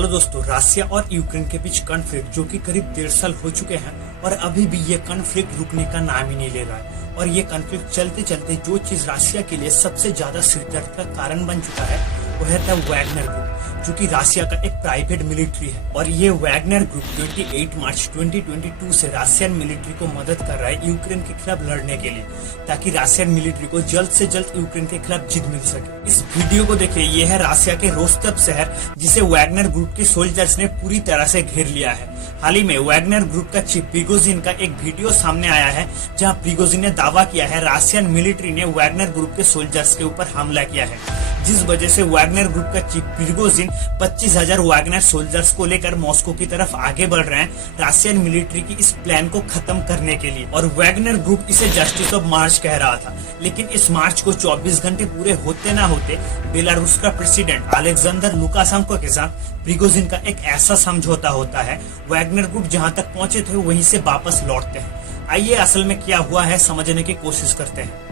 Hello दोस्तों, रसिया और Ukraine के बीच कॉन्फ्लिक्ट जो कि करीब 1.5 साल हो चुके हैं और अभी भी ये कॉन्फ्लिक्ट रुकने का नाम ही नहीं ले रहा है। और ये कॉन्फ्लिक्ट चलते चलते जो चीज रसिया के लिए सबसे ज्यादा सिरदर्द का कारण बन चुका है वो है वैगनर ग्रुप, जो कि रसिया का एक प्राइवेट मिलिट्री है। और ये वैगनर ग्रुप 28 मार्च 2022 से रसियन मिलिट्री को मदद कर रहा है यूक्रेन के खिलाफ लड़ने के लिए, ताकि रसियन मिलिट्री को जल्द से जल्द यूक्रेन के खिलाफ जीत मिल सके। इस वीडियो को देखिए, ये है रसिया के रोस्टोव शहर, जिसे वैगनर ग्रुप के सोल्जर्स ने पूरी तरह से घेर लिया है। हाल ही में वैगनर ग्रुप का चीफ प्रिगोजिन का एक वीडियो सामने आया है, जहां प्रिगोजिन ने दावा किया है रसियन मिलिट्री ने वैगनर ग्रुप के सोल्जर्स के ऊपर हमला किया है, जिस वजह से वैगनर ग्रुप का चीफ प्रिगोजिन 25,000 वैगनर सोल्जर्स को लेकर मॉस्को की तरफ आगे बढ़ रहे हैं रसियन मिलिट्री की इस प्लान को खत्म करने के लिए। और वैगनर ग्रुप इसे जस्टिस ऑफ मार्च कह रहा था, लेकिन इस मार्च को 24 घंटे पूरे होते ना होते बेलारूस का प्रेसिडेंट अलेक्जेंडर लुकाशेंको के साथ प्रिगोजिन का एक ऐसा समझौता होता है, वैगनर ग्रुप जहां तक पहुंचे थे वहीं से वापस लौटते हैं। आइए असल में क्या हुआ है समझने की कोशिश करते हैं।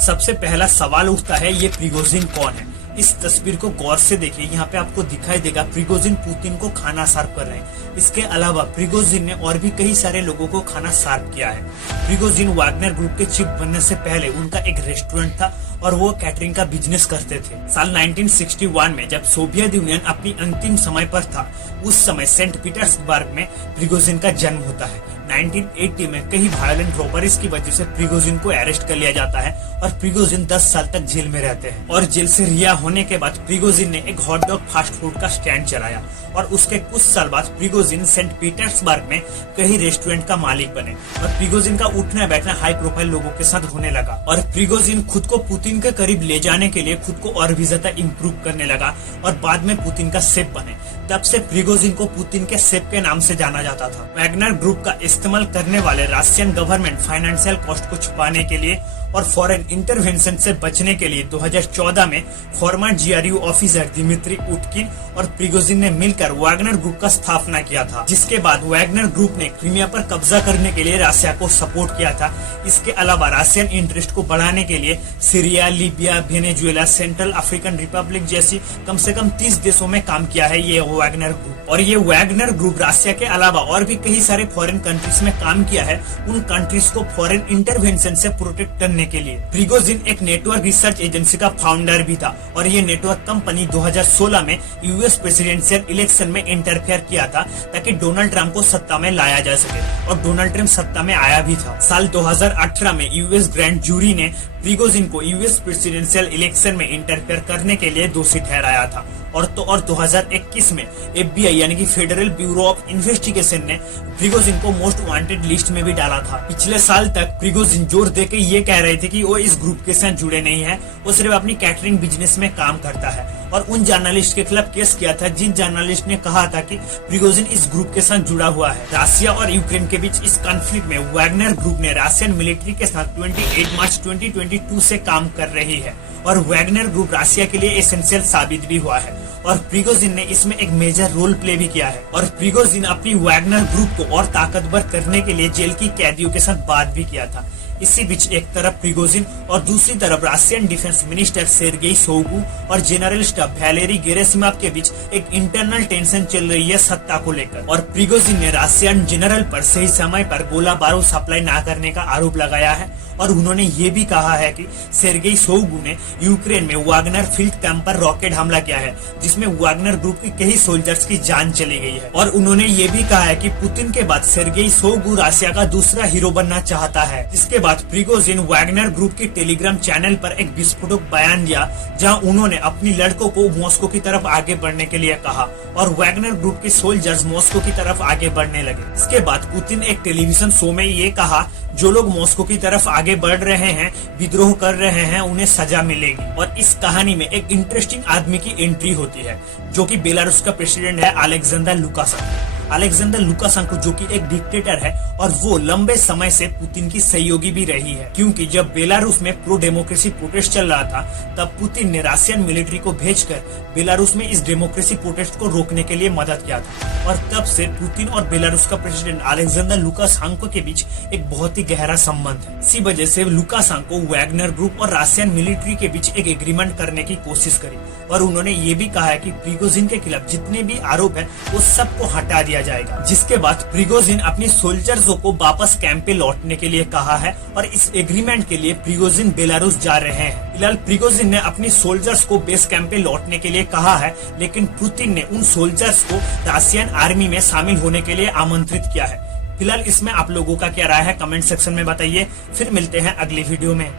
सबसे पहला सवाल उठता है, ये प्रिगोजिन कौन है? इस तस्वीर को गौर से देखिए, यहाँ पे आपको दिखाई देगा प्रिगोजिन पुतिन को खाना सर्व कर रहे हैं। इसके अलावा प्रिगोजिन ने और भी कई सारे लोगों को खाना सर्व किया है। प्रिगोजिन वैगनर ग्रुप के चीफ बनने से पहले उनका एक रेस्टोरेंट था और वो कैटरिंग का बिजनेस करते थे। साल 1961 में जब सोवियत यूनियन अपनी अंतिम समय पर था, उस समय सेंट पीटर्सबर्ग में प्रिगोजिन का जन्म होता है। 1980 में कई वायलेंट रॉबरीज की वजह से प्रिगोजिन को अरेस्ट कर लिया जाता है और प्रिगोजिन 10 साल तक जेल में रहते हैं। और जेल से रिहा होने के बाद प्रिगोजिन ने एक हॉट डॉग फास्ट फूड का स्टैंड चलाया और उसके कुछ साल बाद प्रिगोजिन सेंट पीटर्सबर्ग में कई रेस्टोरेंट का मालिक बने और प्रिगोजिन का उठना बैठना हाई प्रोफाइल लोगों के साथ होने लगा। और प्रिगोजिन खुद को पुतिन के करीब ले जाने के लिए खुद को और भी ज्यादा इम्प्रूव करने लगा और बाद में पुतिन का सेफ बने। तब से प्रिगोजिन को पुतिन के सेफ के नाम से जाना जाता था। वैगनर ग्रुप का इस्तेमाल करने वाले रशियन गवर्नमेंट फाइनेंशियल कॉस्ट को छुपाने के लिए और फॉरेन इंटरवेंशन से बचने के लिए 2014 में फॉर्मर जीआरयू ऑफिसर दिमित्री उटकिन और प्रिगोजिन ने मिलकर वैगनर ग्रुप का स्थापना किया था, जिसके बाद वैगनर ग्रुप ने क्रीमिया पर कब्जा करने के लिए रसिया को सपोर्ट किया था। इसके अलावा रशियन इंटरेस्ट को बढ़ाने के लिए Syria, Libya, Venezuela, central African Republic जैसी कम से कम 30 देशों में काम किया है ये वैगनर ग्रुप। और ये वैगनर ग्रुप रसिया के अलावा और भी कई सारे फॉरेन कंट्रीज में काम किया है, उन कंट्रीज को फॉरेन इंटरवेंशन से प्रोटेक्ट करने के लिए। प्रिगोजिन एक नेटवर्क रिसर्च एजेंसी का फाउंडर भी था और ये नेटवर्क कंपनी 2016 में यूएस प्रेसिडेंशियल इलेक्शन में इंटरफेयर किया था, ताकि डोनाल्ड ट्रंप को सत्ता में लाया जा सके, और डोनाल्ड ट्रंप सत्ता में आया भी था। साल 2018 में यूएस ग्रैंड जूरी ने प्रिगोजिन को यूएस प्रेसिडेंशियल इलेक्शन में इंटरफेयर करने के लिए दोषी ठहराया था। और 2021 में FBI यानी कि फेडरल ब्यूरो ऑफ इन्वेस्टिगेशन ने प्रिगोजिन को मोस्ट वांटेड लिस्ट में भी डाला था। पिछले साल तक प्रिगोजिन जोर देके ये कह रहे थे कि वो इस ग्रुप के साथ जुड़े नहीं है, वो सिर्फ अपनी कैटरिंग बिजनेस में काम करता है, और उन जर्नलिस्ट के खिलाफ केस किया था जिन जर्नलिस्ट ने कहा था कि प्रिगोजिन इस ग्रुप के साथ जुड़ा हुआ है। रसिया और यूक्रेन के बीच इस कॉन्फ्लिक्ट में वैगनर ग्रुप ने रशियन मिलिट्री के साथ 28 मार्च 2022 से काम कर रही है और वैगनर ग्रुप रसिया के लिए एसेंशियल साबित भी हुआ है और प्रिगोजिन ने इसमें एक मेजर रोल प्ले भी किया है। और प्रिगोजिन अपनी वैगनर ग्रुप को और ताकतवर करने के लिए जेल की कैदियों के साथ बात भी किया था। इसी बीच एक तरफ प्रिगोजिन और दूसरी तरफ Russian defence minister Sergei Shoigu और जनरल स्टाफ वैलेरी गेरासिमोव के बीच एक इंटरनल टेंशन चल रही है सत्ता को लेकर। और प्रिगोजिन ने रशियन जनरल पर सही समय पर गोला बारूद सप्लाई न करने का आरोप लगाया है और उन्होंने ये भी कहा है कि सेर्गेई शोइगु ने यूक्रेन में वैगनर फील्ड कैंप पर रॉकेट हमला किया है, जिसमें वैगनर ग्रुप की कई सोल्जर्स की जान चली गई है। और उन्होंने ये भी कहा है कि पुतिन के बाद सेर्गेई शोइगु रशिया का दूसरा हीरो बनना चाहता है। जिसके बाद प्रिगोजिन वैगनर ग्रुप के टेलीग्राम चैनल पर एक विस्फोटक बयान दिया, जहां उन्होंने अपनी लड़कों को मॉस्को की तरफ आगे बढ़ने के लिए कहा और वैगनर ग्रुप के सोल्जर्स मॉस्को की तरफ आगे बढ़ने लगे। इसके बाद पुतिन एक टेलीविजन शो में ये कहा, जो लोग मॉस्को की तरफ आगे बढ़ रहे हैं, विद्रोह कर रहे हैं, उन्हें सजा मिलेगी। और इस कहानी में एक इंटरेस्टिंग आदमी की एंट्री होती है, जो कि बेलारूस का प्रेसिडेंट है अलेक्जेंडर लुकाशेंको। अलेक्जेंडर लुकाशेंको जो कि एक डिक्टेटर है और वो लंबे समय से पुतिन की सहयोगी भी रही है, क्योंकि जब बेलारूस में प्रो डेमोक्रेसी प्रोटेस्ट चल रहा था तब पुतिन ने रशियन मिलिट्री को भेजकर बेलारूस में इस डेमोक्रेसी प्रोटेस्ट को रोकने के लिए मदद किया था। और तब से पुतिन और बेलारूस का प्रेसिडेंट अलेक्जेंडर लुकाशेंको के बीच एक बहुत ही गहरा संबंध है। इसी वजह से लुकाशेंको वैगनर ग्रुप और रशियन मिलिट्री के बीच एक एग्रीमेंट करने की कोशिश करी और उन्होंने ये भी कहा है कि प्रिगोजिन के खिलाफ जितने भी आरोप है वो सबको हटा दिया जाएगा। जिसके बाद प्रिगोजिन अपनी सोल्जर्स को वापस कैंप पे लौटने के लिए कहा है और इस एग्रीमेंट के लिए प्रिगोजिन बेलारूस जा रहे हैं। फिलहाल प्रिगोजिन ने अपनी सोल्जर्स को बेस कैंप पे लौटने के लिए कहा है, लेकिन पुतिन ने उन सोल्जर्स को रशियन आर्मी में शामिल होने के लिए आमंत्रित किया है। फिलहाल इसमें आप लोगों का क्या राय है कमेंट सेक्शन में बताइए। फिर मिलते हैं अगली वीडियो में।